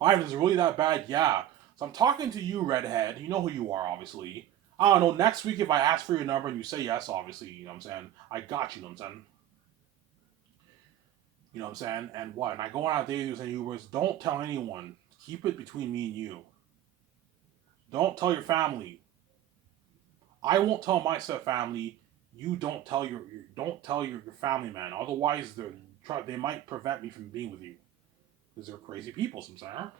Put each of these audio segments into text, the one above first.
Ivan, is it really that bad? Yeah. So I'm talking to you, redhead. You know who you are, obviously. I don't know. Next week, if I ask for your number and you say yes, obviously, you know what I'm saying? I got you, you know what I'm saying? You know what I'm saying? And what? And I go on a date with you and don't tell anyone. Keep it between me and you. Don't tell your family. I won't tell my step family. You don't tell your family, man. Otherwise, they might prevent me from being with you because they're crazy people. Sometimes,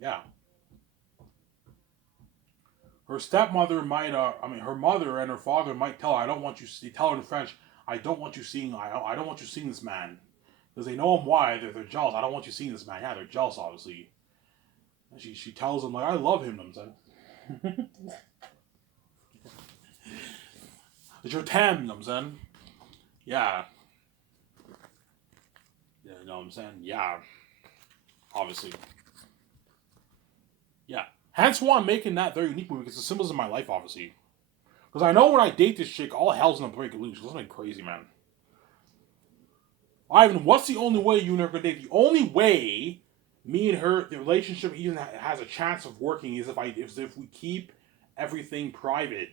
yeah. Her stepmother might, her mother and her father might tell her, I don't want you. Tell her in French, I don't want you seeing. I don't want you seeing this man because they know him. Why? They're jealous. I don't want you seeing this man. Yeah, they're jealous, obviously. And she tells him like, I love him. I'm saying, it's your tam. I'm saying, yeah, yeah. You know what I'm saying, yeah. Obviously, yeah. Hence why I'm making that very unique movie because the symbols of my life, obviously. Because I know when I date this chick, all hell's gonna break loose. It's something crazy, man. Ivan, what's the only way you and her gonna date? The only way me and her, the relationship even has a chance of working is if we keep everything private.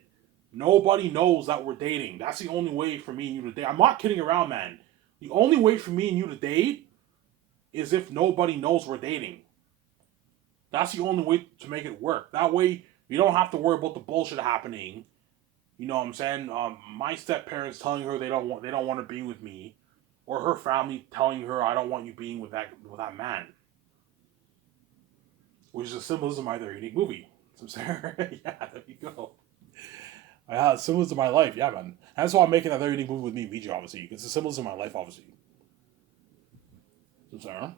Nobody knows that we're dating. That's the only way for me and you to date. I'm not kidding around, man. The only way for me and you to date is if nobody knows we're dating. That's the only way to make it work. That way, you don't have to worry about the bullshit happening. You know what I'm saying? My step parents telling her they don't want to be with me, or her family telling her I don't want you being with that man, which is a symbolism of their unique movie. So Sarah, yeah, there you go. Symbolism of my life, yeah, man. That's why I'm making that very unique movie with me and VJ, obviously. It's the symbolism of my life, obviously. So Sarah.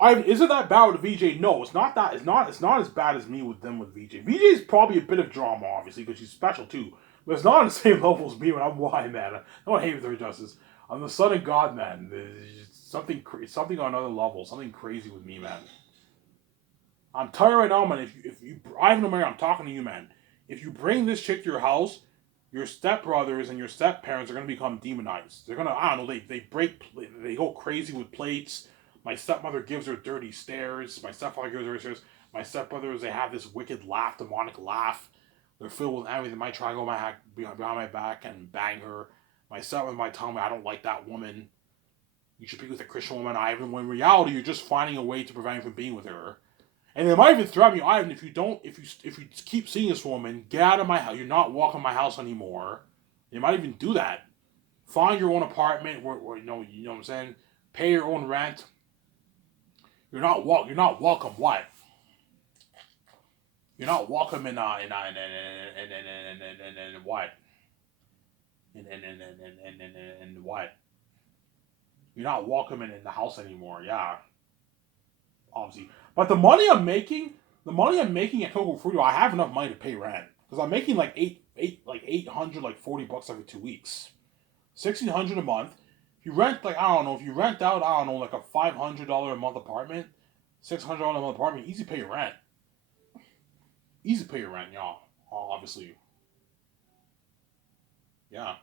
Is it that bad with VJ? No, it's not that. It's not as bad as me with them with VJ. VJ is probably a bit of drama, obviously, because she's special too. But it's not on the same level as me when I'm Y, man. I don't hate with her justice. I'm the son of God, man. There's something on another level, something crazy with me, man. I'm telling you right now, man. I have no money. I'm talking to you, man. If you bring this chick to your house, your stepbrothers and your step parents are gonna become demonized. They're gonna, I don't know. They go crazy with plates. My stepmother gives her dirty stares. My stepfather gives her dirty stares. My stepbrothers, they have this wicked laugh, demonic laugh. They're filled with everything. They might try to go behind my back and bang her. My stepmother might tell me I don't like that woman. You should be with a Christian woman. Ivan. When in reality, you're just finding a way to prevent me from being with her. And they might even threaten me, Ivan, if you keep seeing this woman, get out of my house. You're not welcome my house anymore. They might even do that. Find your own apartment where you know what I'm saying. Pay your own rent. You're not welcome. What? You're not welcome in what? In what? You're not welcome in the house anymore. Yeah, obviously. But the money I'm making at Coco Fruito, I have enough money to pay rent because I'm making like 800 like $40 every 2 weeks, 1,600 a month. If you rent like I don't know if you rent out I don't know like a $500 a month apartment, $600 a month apartment, easy pay your rent, easy pay your rent, y'all. Obviously, yeah.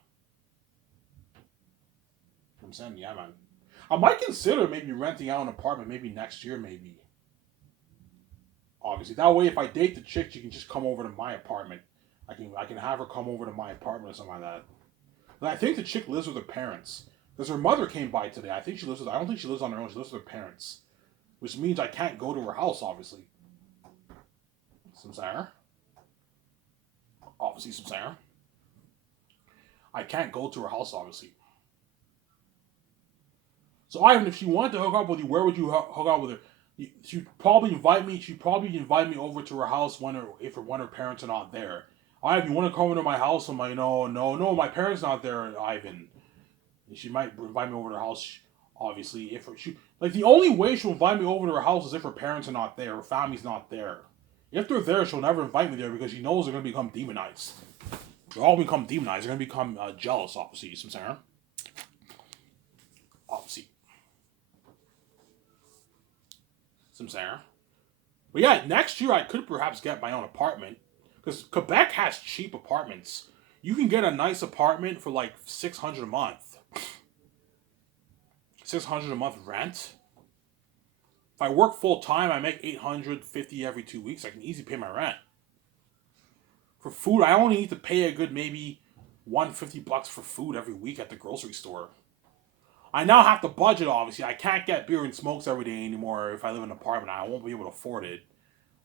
I'm saying yeah, man. I might consider maybe renting out an apartment maybe next year, maybe. Obviously, that way if I date the chick, she can just come over to my apartment. I can have her come over to my apartment or something like that. But I think the chick lives with her parents because her mother came by today. I think she lives with. I don't think she lives on her own. She lives with her parents, which means I can't go to her house. Obviously, some Sarah. Obviously, some Sarah. I can't go to her house. Obviously. So Ivan, if she wanted to hook up with you, where would you hook up with her? She'd probably invite me. She'd probably invite me over to her house when her parents are not there. Ivan, you want to come into my house? I'm like, no, no, no. My parents not there, Ivan. She might invite me over to her house. Obviously, if she like the only way she'll invite me over to her house is if her parents are not there, her family's not there. If they're there, she'll never invite me there because she knows they're gonna become demonized. They're all become demonized. They're gonna become jealous. Obviously, you see what I'm saying? Obviously, some saying. But yeah, next year I could perhaps get my own apartment because Quebec has cheap apartments. You can get a nice apartment for like $600 a month. $600 a month rent. If I work full time, I make $850 every 2 weeks. I can easily pay my rent. For food, I only need to pay a good maybe $150 for food every week at the grocery store. I now have to budget, obviously. I can't get beer and smokes every day anymore if I live in an apartment. I won't be able to afford it.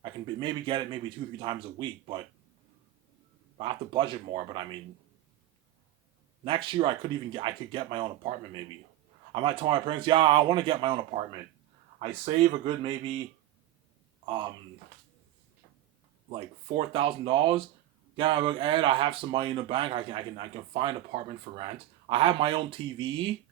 I can maybe get it maybe 2-3 times a week, but I have to budget more. But I mean, next year I could get my own apartment maybe. I might tell my parents, yeah, I want to get my own apartment. I save a good maybe like $4,000. Yeah, look, Ed, I have some money in the bank. I can find an apartment for rent. I have my own TV.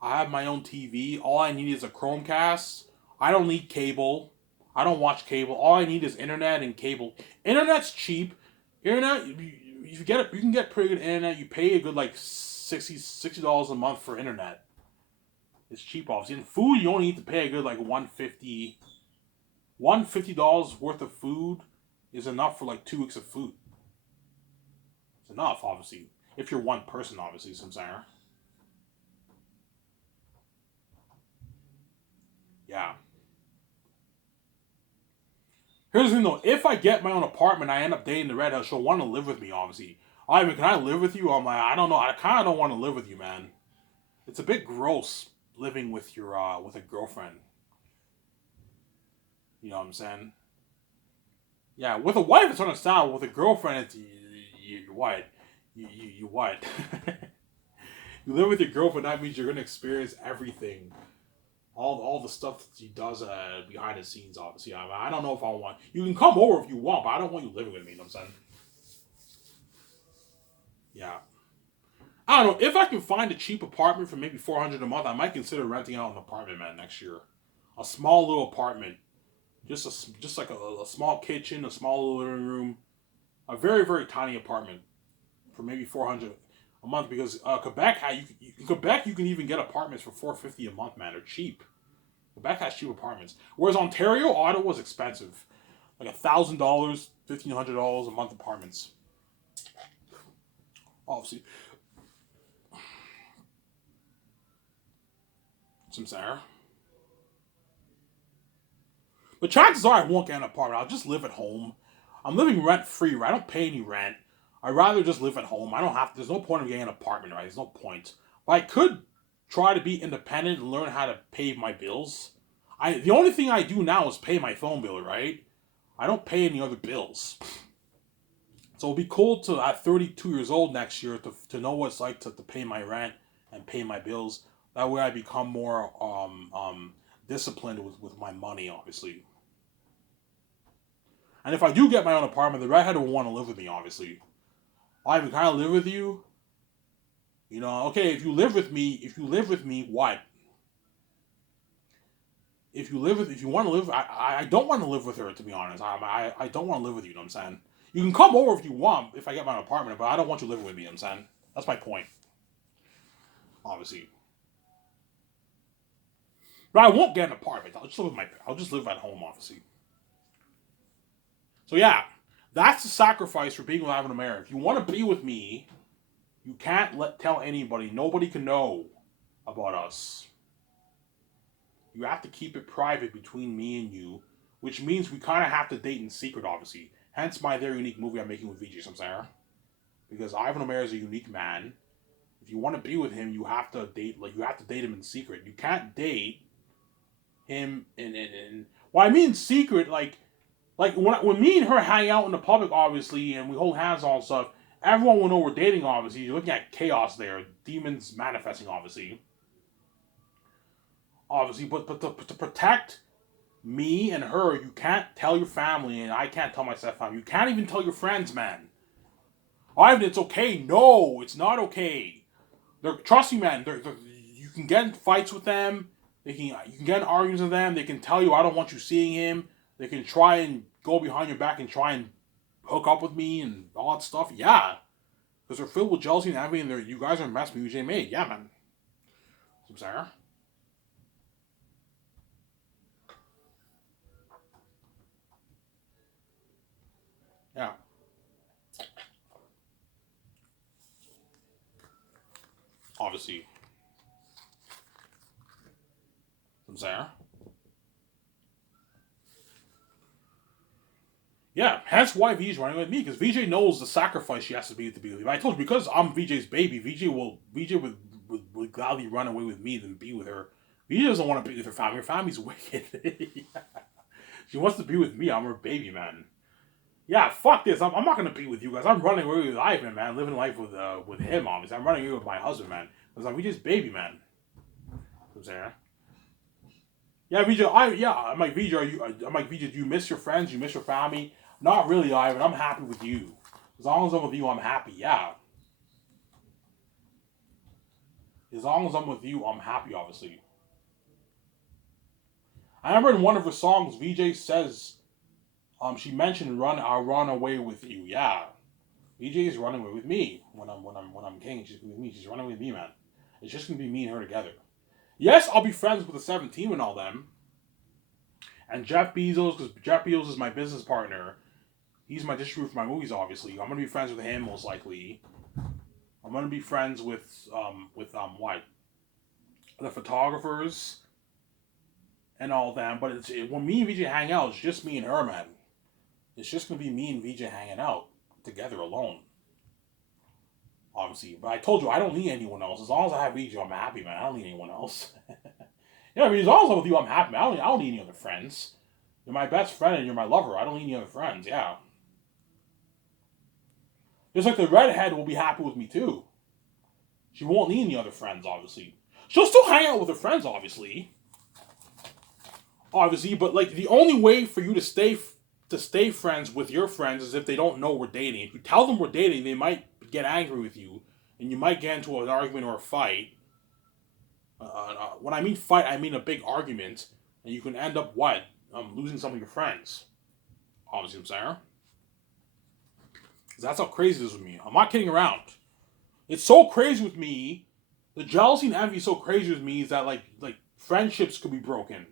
All I need is a Chromecast. I don't need cable. I don't watch cable. All I need is internet and cable. Internet's cheap. Internet, you can get pretty good internet. You pay a good like $60 a month for internet. It's cheap, obviously. And food, you only need to pay a good like $150 worth of food is enough for like 2 weeks of food. It's enough, obviously. If you're one person, obviously, Samsara. Yeah. Here's the thing though, if I get my own apartment, I end up dating the redhead, she'll want to live with me, obviously. Ivan, can I live with you? I'm like, I don't know. I kind of don't want to live with you, man. It's a bit gross living with your with a girlfriend. You know what I'm saying? Yeah, with a wife it's understandable. With a girlfriend, it's you what? You what? You live with your girlfriend. That means you're gonna experience everything. All the stuff that she does behind the scenes, obviously. I don't know if I want. You can come over if you want, but I don't want you living with me. You know what I'm saying? Yeah. I don't know. If I can find a cheap apartment for maybe $400 a month, I might consider renting out an apartment, man, next year. A small little apartment, just like a small kitchen, a small little living room, a very very tiny apartment for maybe $400 a month. Because Quebec, you can even get apartments for $450 a month, man. They're cheap. Quebec has cheap apartments, whereas Ontario, Ottawa's expensive, like $1,000, $1,500 a month apartments. Obviously, some Sarah. But chances are I won't get an apartment. I'll just live at home. I'm living rent free. Right? I don't pay any rent. I'd rather just live at home. I don't have. There's no point in getting an apartment, right? There's no point. But I could try to be independent and learn how to pay my bills. The only thing I do now is pay my phone bill, right? I don't pay any other bills. So it'll be cool to at 32 years old next year to know what it's like to pay my rent and pay my bills. That way I become more disciplined with my money, obviously. And if I do get my own apartment, the redhead will want to live with me, obviously. Ivan, can I live with you? You know, okay, if you live with me, what? If you want to live, I don't want to live with her, to be honest. I don't want to live with you, you know what I'm saying? You can come over if you want, if I get my own apartment, but I don't want you living with me, you know what I'm saying? That's my point, obviously. But I won't get an apartment. I'll just live at home, obviously. So yeah, that's the sacrifice for being with Ivan O'Mara. If you want to be with me, you can't tell anybody. Nobody can know about us. You have to keep it private between me and you, which means we kind of have to date in secret, obviously. Hence my very unique movie I'm making with VJ Samsara. Because Ivan O'Mara is a unique man. If you want to be with him, you have to date him in secret. You can't date him in well, I mean secret, like when me and her hang out in the public, obviously, and we hold hands and all stuff, everyone will know we're dating, obviously. You're looking at chaos there. Demons manifesting, obviously. But to protect me and her, you can't tell your family, and I can't tell my stepfamily. You can't even tell your friends, man. Ivan, it's okay. No, it's not okay. Trust me, man. You can get in fights with them. You can get in arguments with them. They can tell you, I don't want you seeing him. They can try and go behind your back and try and hook up with me and all that stuff. Yeah. Because they're filled with jealousy and envy, and you guys are a mess with UJ made. Yeah, man. I'm sorry. Yeah. obviously. I'm saying. Yeah, hence why VJ's running with me, because VJ knows the sacrifice she has to be with me. I told you, because I'm VJ's baby, VJ would gladly run away with me than be with her. VJ doesn't want to be with her family. Her family's wicked. Yeah. She wants to be with me. I'm her baby, man. Yeah, fuck this. I'm not gonna be with you guys. I'm running away with Ivan, man. Living life with him, obviously. I'm running away with my husband, man. Because I'm VJ's baby, man. I'm saying. Yeah, VJ. I'm like VJ. I'm like VJ. Do you miss your friends? You miss your family? Not really, Ivan. I'm happy with you. As long as I'm with you, I'm happy. Yeah. As long as I'm with you, I'm happy. Obviously. I remember in one of her songs, VJ says, she mentioned I'll run away with you." Yeah. VJ is running away with me when I'm king. She's with me. She's running with me, man. It's just gonna be me and her together. Yes, I'll be friends with the 17 and all them. And Jeff Bezos, because Jeff Bezos is my business partner. He's my distributor for my movies, obviously. I'm gonna be friends with him most likely. I'm gonna be friends with what? The photographers and all them. But when me and VJ hang out, it's just me and her, man. It's just gonna be me and VJ hanging out together alone. Obviously. But I told you I don't need anyone else. As long as I have VJ, I'm happy, man. I don't need anyone else. Yeah, I mean, as long as I'm with you, I'm happy, man. I don't need any other friends. You're my best friend and you're my lover. I don't need any other friends, yeah. Just like the redhead will be happy with me too. She won't need any other friends, obviously. She'll still hang out with her friends, obviously. Obviously, but like the only way for you to stay friends with your friends is if they don't know we're dating. If you tell them we're dating, they might get angry with you, and you might get into an argument or a fight. When I mean fight, I mean a big argument, and you can end up what? Losing some of your friends. Obviously, I'm saying. That's how crazy it is with me. I'm not kidding around. It's so crazy with me. The jealousy and envy is so crazy with me is that like friendships could be broken.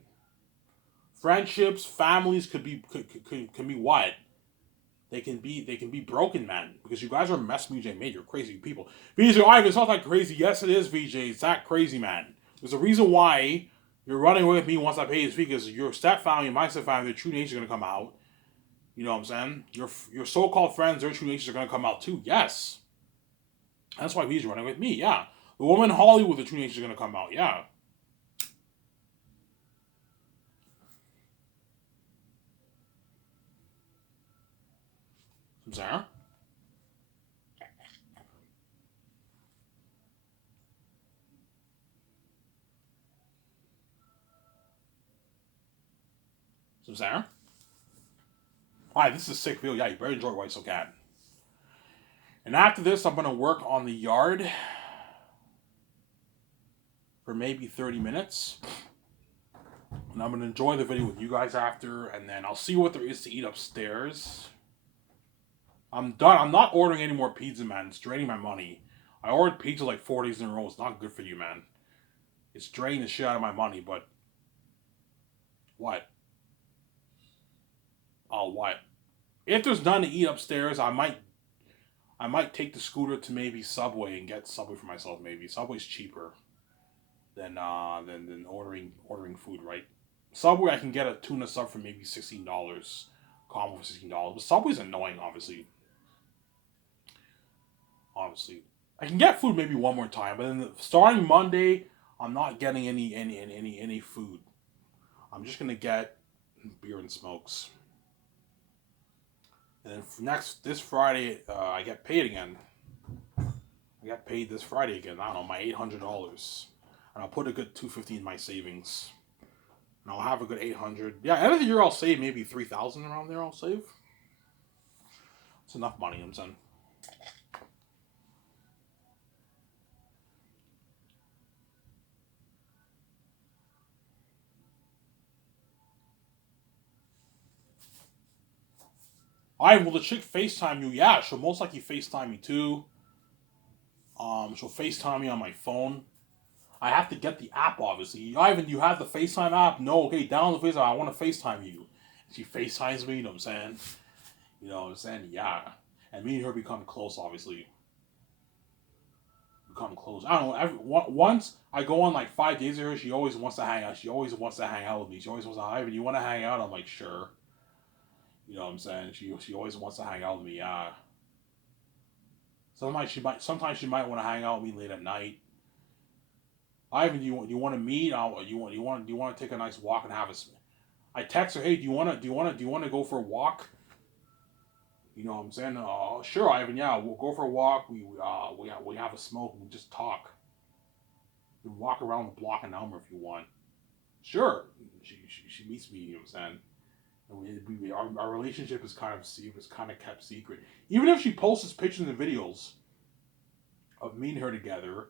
Friendships, families could be what? They can be broken, man. Because you guys are messing VJ made. You're crazy people. VJ, Ivan, it's not that crazy. Yes, it is, VJ. It's that crazy, man. There's a reason why you're running away with me once I pay his fee, because your stepfamily and my stepfamily, their true nature is gonna come out. You know what I'm saying? Your so-called friends, their true natures are gonna come out too. Yes. That's why he's running with me. Yeah. The woman in Hollywood, the true nature is gonna come out. Yeah. I'm saying. I'm saying. Alright, this is a sick video. Yeah, you better enjoy White So Cat. And after this, I'm gonna work on the yard for maybe 30 minutes. And I'm gonna enjoy the video with you guys after, and then I'll see what there is to eat upstairs. I'm done. I'm not ordering any more pizza, man. It's draining my money. I ordered pizza like 4 days in a row. It's not good for you, man. It's draining the shit out of my money, but what? Oh, what? If there's none to eat upstairs, I might take the scooter to maybe Subway and get Subway for myself. Maybe Subway's cheaper than ordering food, right? Subway, I can get a tuna sub for maybe $16, combo for $16. But Subway's annoying, obviously. I can get food maybe one more time, but then starting Monday, I'm not getting any food. I'm just gonna get beer and smokes. And then this Friday, I get paid again. I got paid this Friday again. I don't know, my $800, and I'll put a good $250 in my savings, and I'll have a good $800. Yeah, end of the year I'll save maybe $3,000 around there. I'll save. It's enough money, I'm saying. Alright, will the chick FaceTime you? Yeah, she'll most likely FaceTime me too. She'll FaceTime me on my phone. I have to get the app, obviously. Ivan, you have the FaceTime app? No, okay, download the FaceTime. I want to FaceTime you. She FaceTimes me, you know what I'm saying? You know what I'm saying? Yeah. And me and her become close, obviously. become close. I don't know. Once I go on like 5 days with her, she always wants to hang out. She always wants to hang out with me. She always wants to, Ivan, you want to hang out? I'm like, sure. You know what I'm saying? She always wants to hang out with me. Yeah. Sometimes she might want to hang out with me late at night. Ivan, you want to meet? Do you want to take a nice walk and have a? I text her, hey, do you want to go for a walk? You know what I'm saying? Sure, Ivan. Yeah, we'll go for a walk. We have a smoke and we just talk. You can walk around the block in Elmer if you want. Sure. She meets me. You know what I'm saying? And our relationship is kind of kept secret. Even if she posts pictures and videos of me and her together,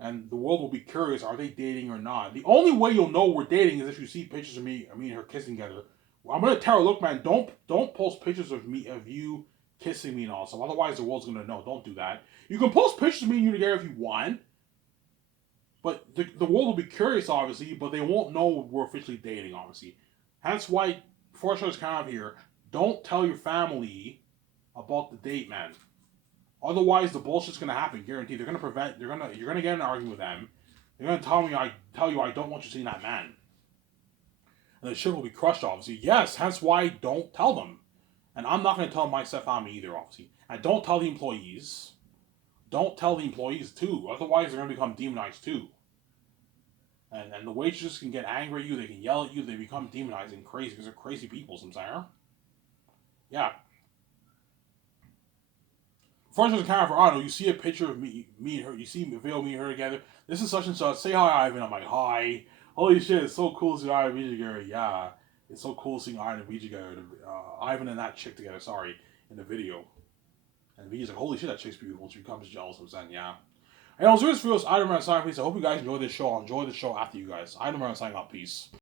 and the world will be curious: are they dating or not? The only way you'll know we're dating is if you see pictures of me and her kissing together. I'm gonna tell her, look, man, don't post pictures of you kissing me and all. So otherwise, the world's gonna know. Don't do that. You can post pictures of me and you together if you want, but the world will be curious, obviously. But they won't know we're officially dating, obviously. Hence why, before I show this kind of here, don't tell your family about the date, man. Otherwise, the bullshit's gonna happen. Guaranteed. You're gonna get in an argument with them. They're gonna tell you I don't want you seeing that man. And the shit will be crushed, obviously. Yes, hence why don't tell them. And I'm not gonna tell my stepfamily either, obviously. And don't tell the employees. Don't tell the employees too. Otherwise, they're gonna become demonized too. And the waitresses can get angry at you. They can yell at you. They become demonized and crazy because they're crazy people sometimes. Yeah. First, as a camera for Otto, you see a picture of me and her. You see a video of me and her together. This is such and such. Say hi, Ivan. I'm like, hi. Holy shit, it's so cool seeing Ivan and Vijay together. Yeah. It's so cool seeing Ivan and Vijay together. Ivan and that chick together, sorry, in the video. And Vijay's like, holy shit, that chick's beautiful. She becomes jealous. I'm saying, yeah. And I was doing this for this Iron Man sign, please. I hope you guys enjoy this show. I'll enjoy the show after you guys. Iron Man signing out. Peace.